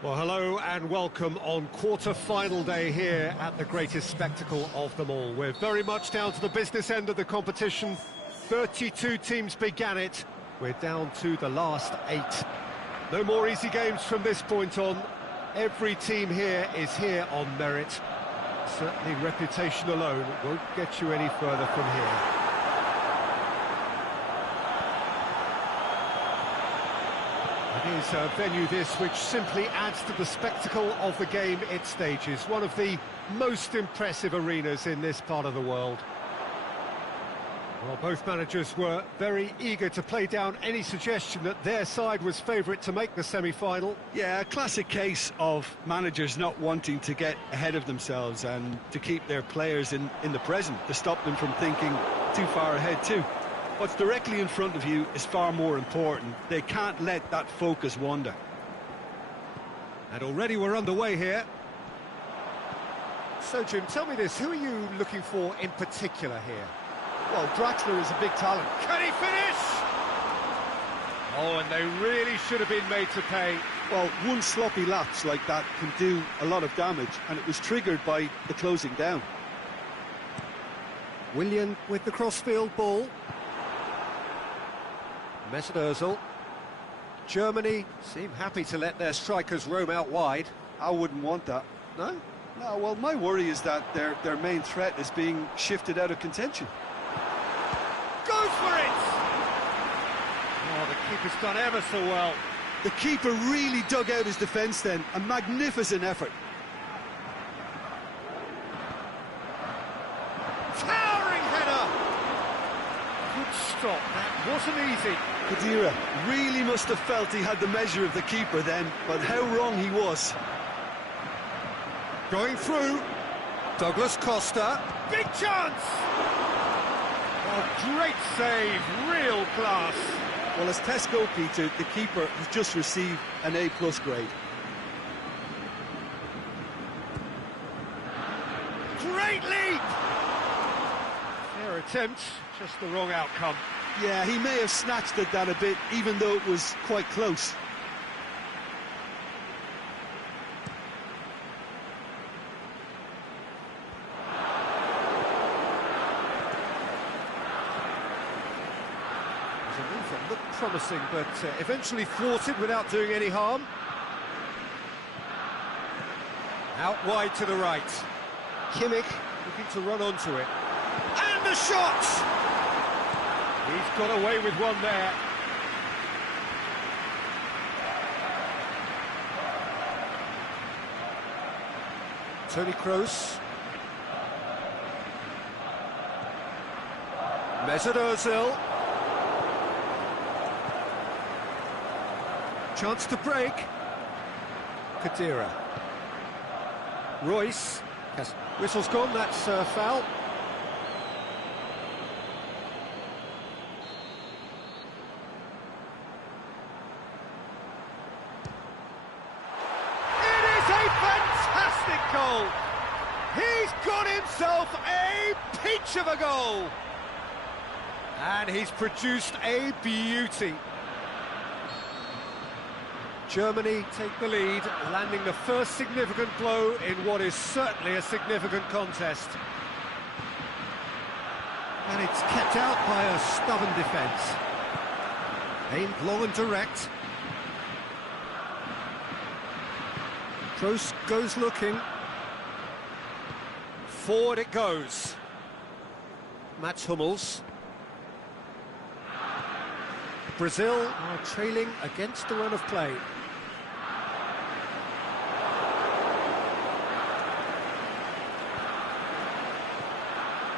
Well, hello and welcome on quarter-final day here at the greatest spectacle of them all. We're very much down to the business end of the competition. 32 teams began it. We're down to the last 8. No more easy games from this point on. Every team here is here on merit. Certainly reputation alone won't get you any further from here. It is a venue this which simply adds to the spectacle of the game it stages. One of the most impressive arenas in this part of the world. Well, both managers were very eager to play down any suggestion that their side was favourite to make the semi-final. Yeah, a classic case of managers not wanting to get ahead of themselves and to keep their players in the present, to stop them from thinking too far ahead too. What's directly in front of you is far more important. They can't let that focus wander. And already we're underway here. So, Jim, tell me this, who are you looking for in particular here? Well, Draxler is a big talent. Can he finish? Oh, and they really should have been made to pay. Well, one sloppy lapse like that can do a lot of damage, and it was triggered by the closing down. Willian with the crossfield ball. Mesut Ozil. Germany seem happy to let their strikers roam out wide. I wouldn't want that. No? No, well, my worry is that their main threat is being shifted out of contention. Goes for it! Oh, the keeper's done ever so well. The keeper really dug out his defence then. A magnificent effort. Towering header! Good stop, that wasn't easy. Khedira really must have felt he had the measure of the keeper then, but how wrong he was. Going through. Douglas Costa. Big chance! Oh, great save, real class. Well, as test goalkeeper, the keeper has just received an A+ grade. Great leap! Fair attempt, just the wrong outcome. Yeah, he may have snatched at that a bit, even though it was quite close. Looked promising, but eventually thwarted without doing any harm. Out wide to the right. Kimmich looking to run onto it. And the shot! He's got away with one there. Toni Kroos. Mesut Ozil. Chance to break. Khedira. Royce. Whistle's gone, that's foul. It is a fantastic goal. He's got himself a peach of a goal. And he's produced a beauty. Germany take the lead, landing the first significant blow in what is certainly a significant contest. And it's kept out by a stubborn defence. Aimed long and direct. Kroos goes looking. Forward it goes. Mats Hummels. Brazil are trailing against the run of play.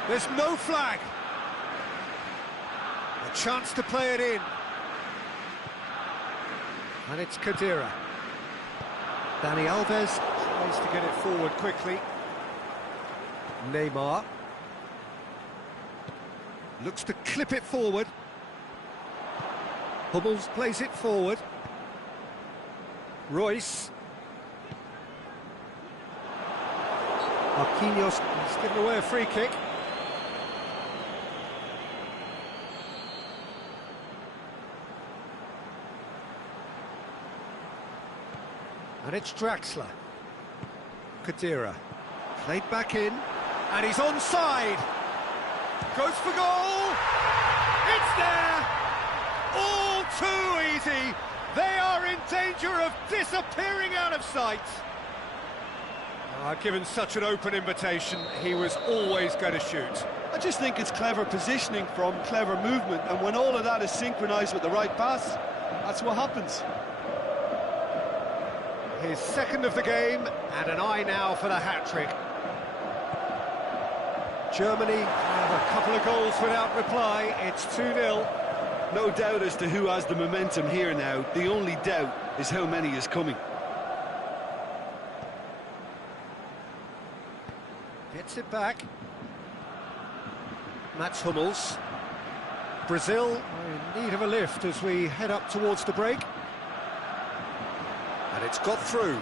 There's no flag. A chance to play it in. And it's Khedira. Dani Alves tries to get it forward quickly. Neymar. Looks to clip it forward. Hummels plays it forward. Royce. Marquinhos has given away a free kick. And it's Draxler. Kadira. Played back in. And he's onside. Goes for goal. It's there. All too easy. They are in danger of disappearing out of sight. Given such an open invitation, he was always going to shoot. I just think it's clever positioning from clever movement, and when all of that is synchronised with the right pass, that's what happens. His second of the game, and an eye now for the hat-trick. Germany have a couple of goals without reply. It's 2-0. No doubt as to who has the momentum here now. The only doubt is how many is coming. Gets it back. Mats Hummels. Brazil in need of a lift as we head up towards the break. And it's got through.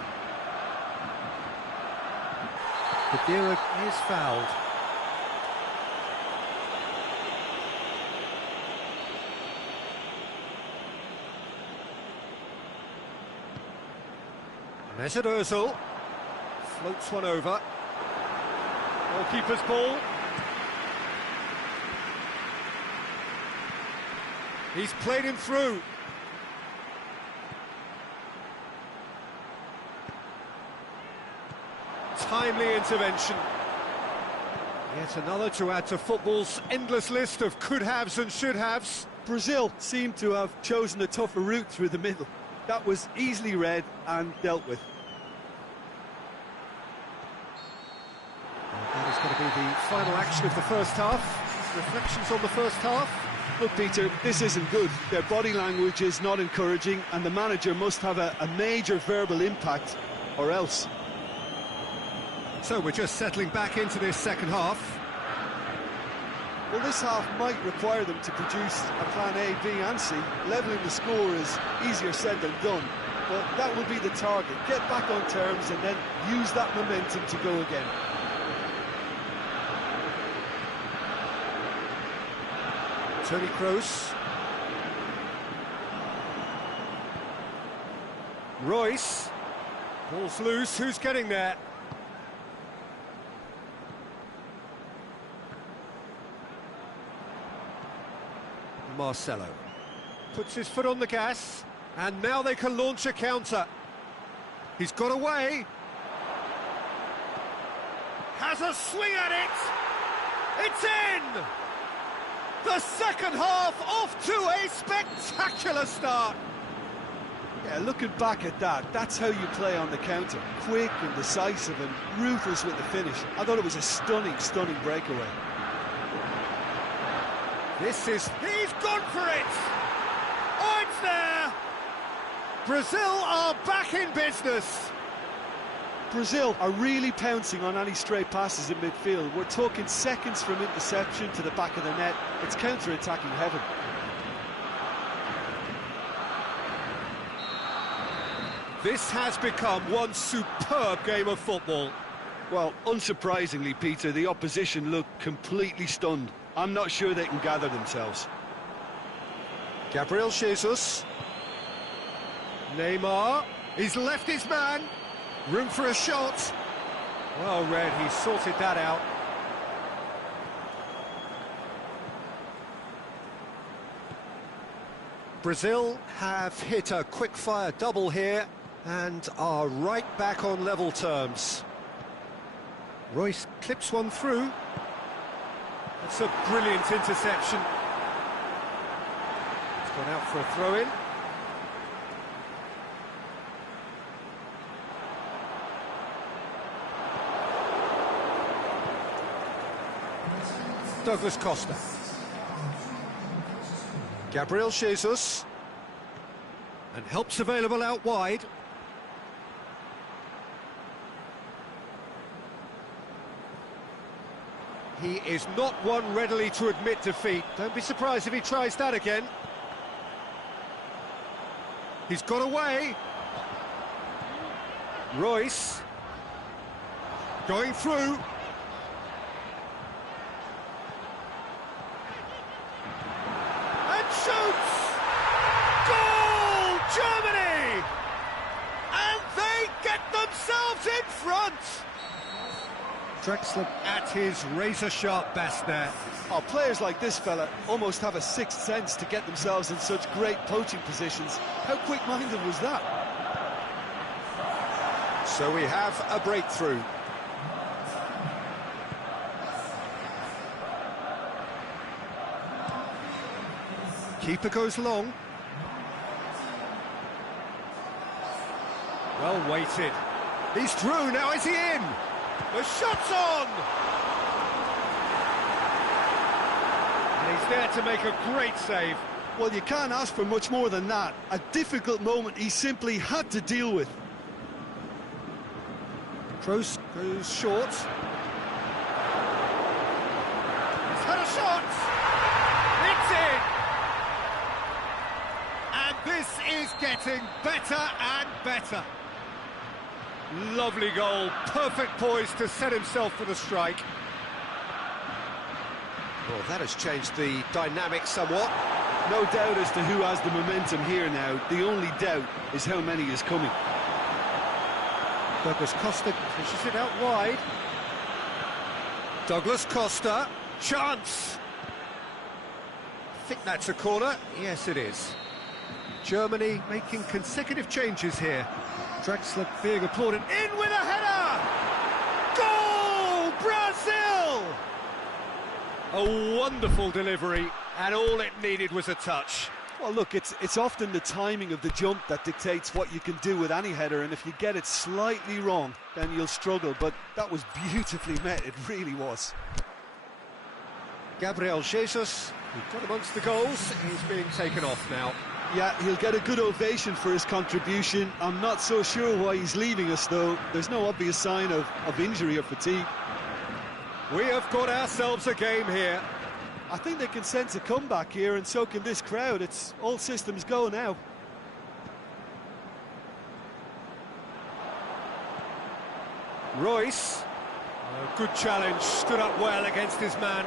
Kadira is fouled. Mesut Ozil floats one over. Goalkeeper's ball. He's played him through. Timely intervention. Yet another to add to football's endless list of could-haves and should-haves. Brazil seem to have chosen a tougher route through the middle. That was easily read and dealt with. That is going to be the final action of the first half. Reflections on the first half? Look, Peter, this isn't good. Their body language is not encouraging, and the manager must have a major verbal impact, or else. So we're just settling back into this second half. Well, this half might require them to produce a plan A, B and C. Levelling the score is easier said than done, but that will be the target. Get back on terms and then use that momentum to go again. Toni Kroos. Royce. Ball's loose, who's getting there? Marcelo. Puts his foot on the gas, and now they can launch a counter. He's got away. Has a swing at it. It's in! The second half off to a spectacular start. Yeah, looking back at that, that's how you play on the counter. Quick and decisive and ruthless with the finish. I thought it was a stunning, stunning breakaway. He's gone for it! Oh, it's there! Brazil are back in business. Brazil are really pouncing on any stray passes in midfield. We're talking seconds from interception to the back of the net. It's counter-attacking heaven. This has become one superb game of football. Well, unsurprisingly, Peter, the opposition look completely stunned. I'm not sure they can gather themselves. Gabriel Jesus. Neymar. He's left his man. Room for a shot. Well read, he sorted that out. Brazil have hit a quick-fire double here and are right back on level terms. Royce clips one through. It's a brilliant interception. It's gone out for a throw-in. Douglas Costa. Gabriel Jesus. And help's available out wide. He is not one readily to admit defeat. Don't be surprised if he tries that again. He's got away. Royce. Going through. And shoots! Goal, Germany! And they Drexler at his razor-sharp best there. Oh, players like this fella almost have a sixth sense to get themselves in such great poaching positions. How quick-minded was that? So we have a breakthrough. Keeper goes long. Well weighted. He's through, now is he in? The shot's on! And he's there to make a great save. Well, you can't ask for much more than that. A difficult moment he simply had to deal with. Kroos goes short. He's had a shot! It's in! And this is getting better and better. Lovely goal, perfect poise to set himself for the strike. Well, that has changed the dynamic somewhat. No doubt as to who has the momentum here now. The only doubt is how many is coming. Douglas Costa pushes it out wide. Douglas Costa, chance! I think that's a corner. Yes, it is. Germany making consecutive changes here. Drexler being applauded. In with a header! Goal! Brazil! A wonderful delivery, and all it needed was a touch. Well, look, it's often the timing of the jump that dictates what you can do with any header, and if you get it slightly wrong, then you'll struggle, but that was beautifully met, it really was. Gabriel Jesus, who got amongst the goals, is being taken off now. Yeah, he'll get a good ovation for his contribution. I'm not so sure why he's leaving us, though. There's no obvious sign of injury or fatigue. We have got ourselves a game here. I think they can sense a comeback here, and so can this crowd. It's all systems go now. Royce, a good challenge, stood up well against his man.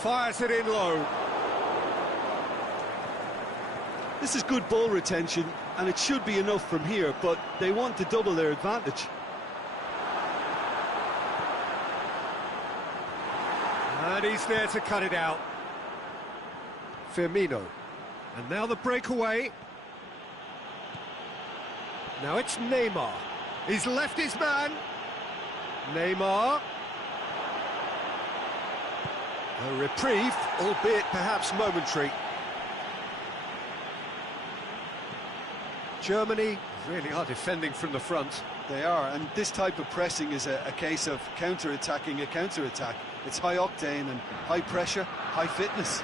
Fires it in low. This is good ball retention, and it should be enough from here, but they want to double their advantage. And he's there to cut it out. Firmino. And now the breakaway. Now it's Neymar. He's left his man. Neymar. A reprieve, albeit perhaps momentary. Germany really are defending from the front. They are, and this type of pressing is a case of counter-attacking a counter-attack. It's high octane and high pressure, high fitness.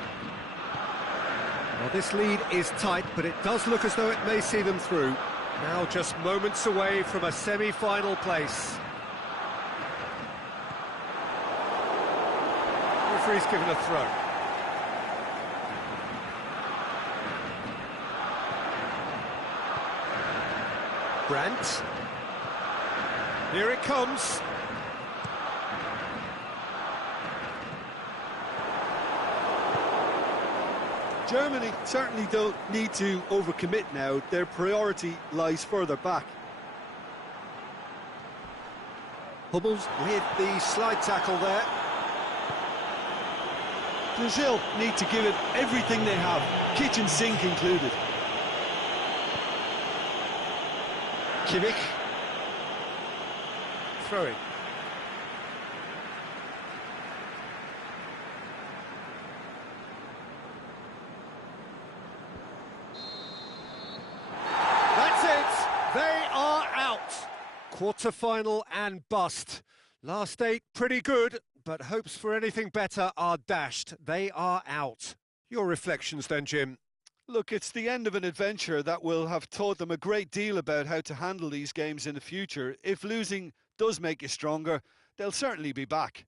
Well, this lead is tight, but it does look as though it may see them through. Now just moments away from a semi-final place. Referee's given a throw. Brandt. Here it comes. Germany certainly don't need to overcommit now. Their priority lies further back. Hummels with the slide tackle there. Brazil need to give it everything they have, kitchen sink included. Kimmich. Throwing. That's it! They are out! Quarter-final and bust. Last 8 pretty good, but hopes for anything better are dashed. They are out. Your reflections then, Jim? Look, it's the end of an adventure that will have taught them a great deal about how to handle these games in the future. If losing does make you stronger, they'll certainly be back.